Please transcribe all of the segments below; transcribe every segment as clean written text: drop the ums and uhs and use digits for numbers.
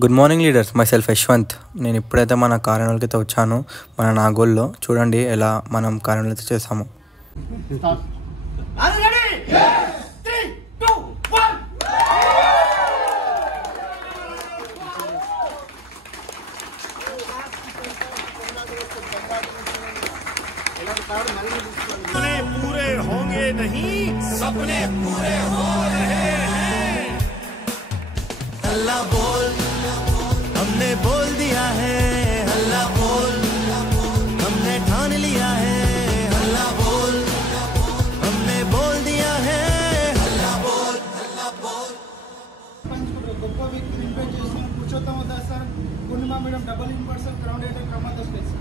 Good morning leaders, my self Yashwant. నేను ఇప్పుడైతే మన కార్యాలయకి వచ్చాను. మన నాగోల్లో చూడండి ఎలా మనం కార్యాలయం చేసాము. पूरे होंगे नहीं, सपने पूरे हो रहे हैं। हल्ला बोल, हमने बोल दिया है। हल्ला बोल, हमने ठान लिया है। हल्ला बोल, हमने बोल दिया है। हल्ला बोल, हल्ला बोल। గొప్ప వ్యక్తిని ఇన్వైట్ చేసిన Purushottama Das sir, Purnima madam, double in person ground area ప్రమాద స్పేస్.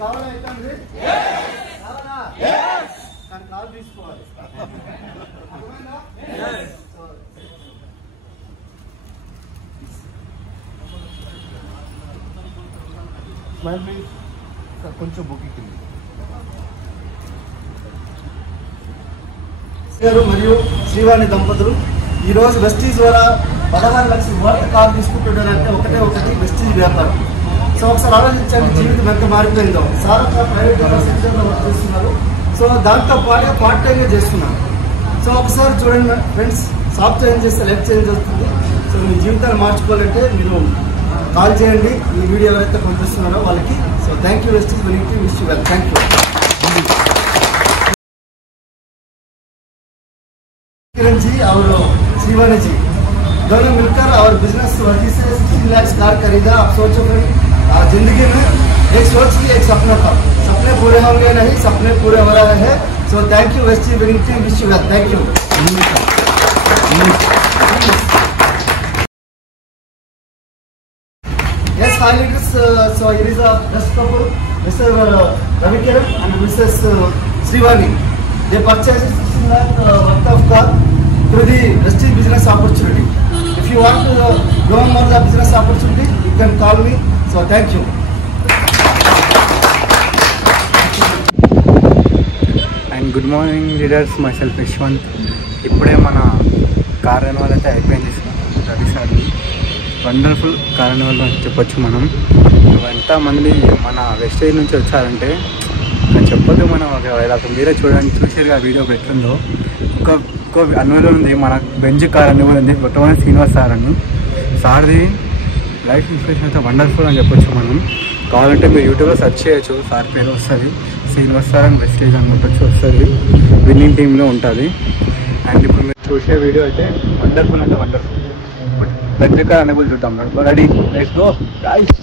కావాలా అయితే కానీ కాల్ తీసుకోవాలి. స్మైల్ ప్లీజ్ సార్, కొంచెం బుకింగ్ గారు మరియు శ్రీవాణి దంపతులు ఈరోజు వెస్టీజ్ ద్వారా 16 లక్షల వర్త్ కాల్ తీసుకుంటున్నారంటే ఒకటి వెస్టీజ్ వ్యాపారం. సో ఒకసారి ఆలోచించండి, జీవితం ఎంత మారిపోయిందో. సార్ ప్రైవేట్ సెక్టర్లో వర్క్ చేస్తున్నారు. సో దాంతో పాటుగా పార్ట్ టైంగా చేస్తున్నారు. సో ఒకసారి చూడండి ఫ్రెండ్స్, సాఫ్ట్వేర్ ఏం చేస్తే లైఫ్ చేంజ్ అవుతుంది. సో మీ జీవితాన్ని మార్చుకోవాలంటే మీరు కాల్ చేయండి. ఈ వీడియో ఎవరైతే పంపిస్తున్నారో వాళ్ళకి. So thank you Vestige, wish you well. Thank you. Kiran ji और श्रीवाणी जी दोनों मिलकर और बिजनेस वजह से 16 लाख कार खरीदा. आप सोचो भाई, जिंदगी में एक सोच की एक सपना था. सपने पूरे होंगे नहीं, सपने पूरे हो रहे हैं. So thank you Vestige winning wish you well. Thank you. Yes, hi leaders. So here is a best couple, Mr. Ravi Kiran and Mrs. Srivani. They purchased 16 lakh worth of car through the Vestige business opportunity. If you want to grow more the business opportunity, you can call me. So thank you. And good morning leaders, my self Yashwant. ఇప్పుడే మన కార్యాలయం అయితే అయిపోయింది రవి సార్ని. Wonderful కార్యాలయం అని చెప్పొచ్చు. మనం ఎంతమంది మన వెస్టేజ్ నుంచి వచ్చారంటే చెప్పొద్దు. మనం అసలు మీరే చూసారుగా వీడియో పెట్టిందో. ఇంకో అన్వయంలో ఉంది మన బెంచ్ కార్ అని కూడా ఉంది, బొట్టమని శ్రీనివాస్ సార్ అని. సార్ది లైఫ్ ఇన్స్పిరేషన్ అయితే వండర్ఫుల్ అని చెప్పొచ్చు. మనం కావాలంటే మీరు యూట్యూబ్లో సెర్చ్ చేయొచ్చు, సార్ పేరు వస్తుంది. శ్రీనివాస్ సార్ అని వెస్టేజ్ అని కొట్టచ్చు, వస్తుంది. విన్నింగ్ టీంలో ఉంటుంది. అండ్ ఇప్పుడు మీరు చూసే వీడియో అయితే వండర్ఫుల్ అంటే వండర్ఫుల్. బెంచ్ కార్ అనేబుల్ చూద్దాం. Ready, let's go guys.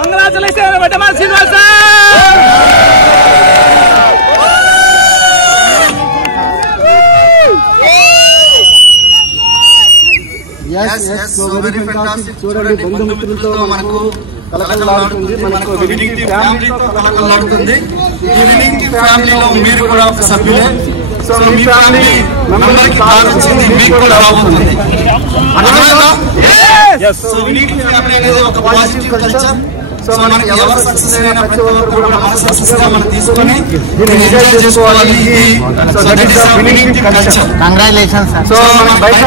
Congratulations, Vadamal Srinivasa! చూడండి బంధుమిత్రులతో మనకు కలకలాడుతుంది, మనకు వినింగ్ ఫ్యామిలీతో కలకలాడుతుంది. ఈ వినింగ్ ఫ్యామిలీలో మీరు కూడా ఒక సభ్యులే. సో మీ ఫ్యామిలీ మెంబర్కి కాల్ వచ్చింది, మీకు కూడా రాబోతుంది. సో వినింగ్ ఫ్యామిలీ అనేది ఒక పాజిటివ్ కల్చర్. సో మనకి ఎవరు సక్సెస్ అయినా ప్రతి ఒక్కరు కూడా మన సక్సెస్ గా మనం తీసుకొని దీన్ని ఎంజాయ్ చేసుకోవాలి. So that is the winning culture. Congratulations sir. So మన బయట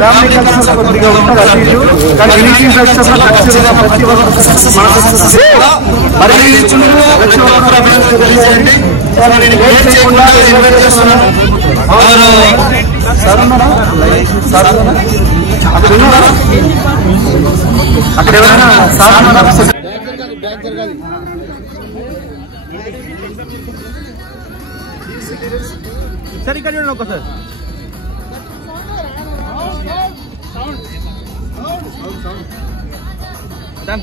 ఫ్యామిలీ కల్చర్ కొద్దిగా ఉంటుంది అటు ఇటు, కానీ వినింగ్ కల్చర్ లో ఖచ్చితంగా ప్రతి ఒక్కరు సక్సెస్ మన సక్సెస్ మరి ప్రతి ఒక్కరు అభినందనలు తెలియజేయండి. సో నేను వెయిట్ చేయకుండా ఇన్వైట్ చేస్తున్నాను. అక్కడ ఎవరైనా సార్ సార్ ఇక్కడ చూడండి ఒకసారి. Done.